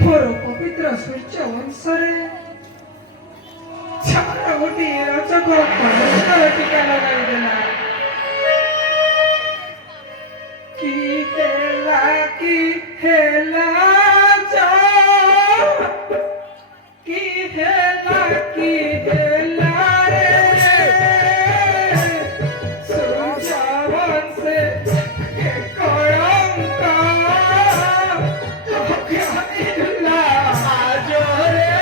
ମୋର ପବିତ୍ର ସୂର୍ଯ୍ୟ ବଂଶରେ ଛାର ଗୋଟିଏ ରଚକ ପବିତ୍ର ଟୀକା ଲଗାଇଦେଲା। କି ହେଲା ଯା କି ହେଲା रे ସୂର୍ଯ୍ୟ ବଂଶେ କଳଙ୍କ ଲଗାଇଲା ଜୋରେ।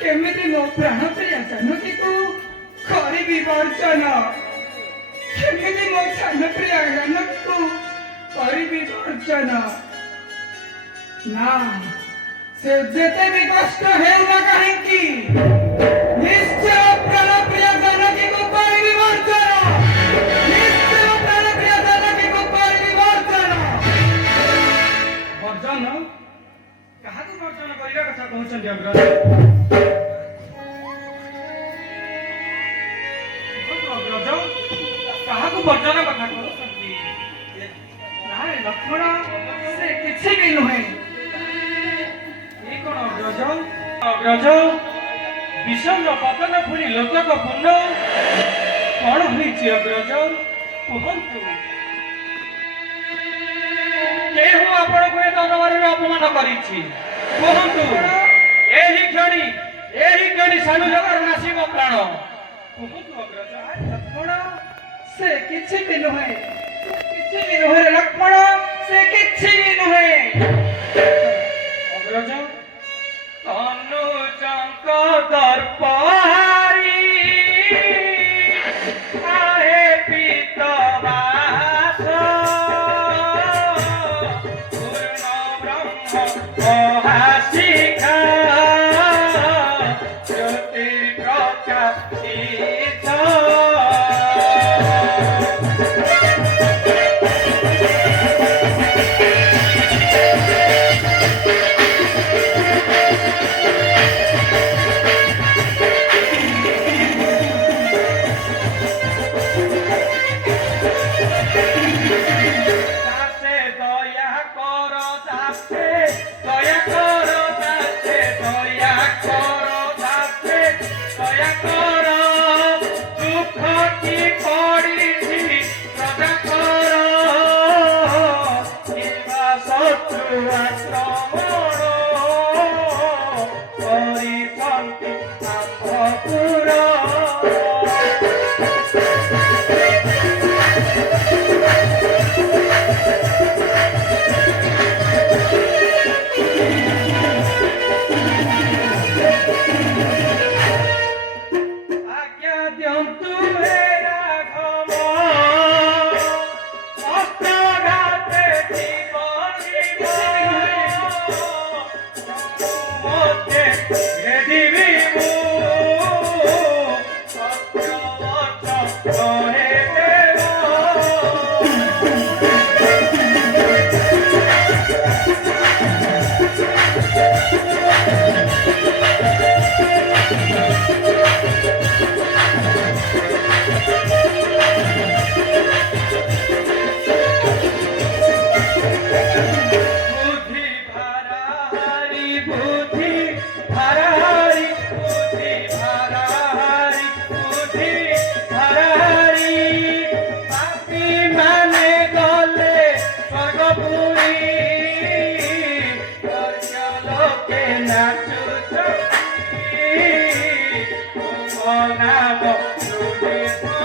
केमिति मो प्राण प्रिया जानकी को करी वर्जन केमिति मो प्राण प्रिया जानकी को करी वर्जन ना से जेते भी कष्ट हेउना काहेकि निश्चय प्राण प्रिया जानकी को करी वर्जन निश्चय प्राण प्रिया जानकी को करी वर्जन वर्जन कहा को वर्जन करिया कथा कहउछन अग्रज वर्जन कथा कहउछंती नारे लक्ष्मण से किछि भी नहे ए कोन अग्रज विषम पतन फुली लोचक पूर्ण कौन होईछि अग्रज कहंतु केहु आपण को ए दरबार रे अपमान करिछि कहंतु एही क्षणी सानु जगर नासिब प्राण कहंतु अग्रज लक्ष्मण से किछि भी नहे लक्ष्मण से किछि भी नहे अग्रज तनु चंक दर्पहारी आहे पीतवास पूर्ण ब्रह्म महाशिखा ज्योति प्रकाशित ଆମ ନୁହେଁ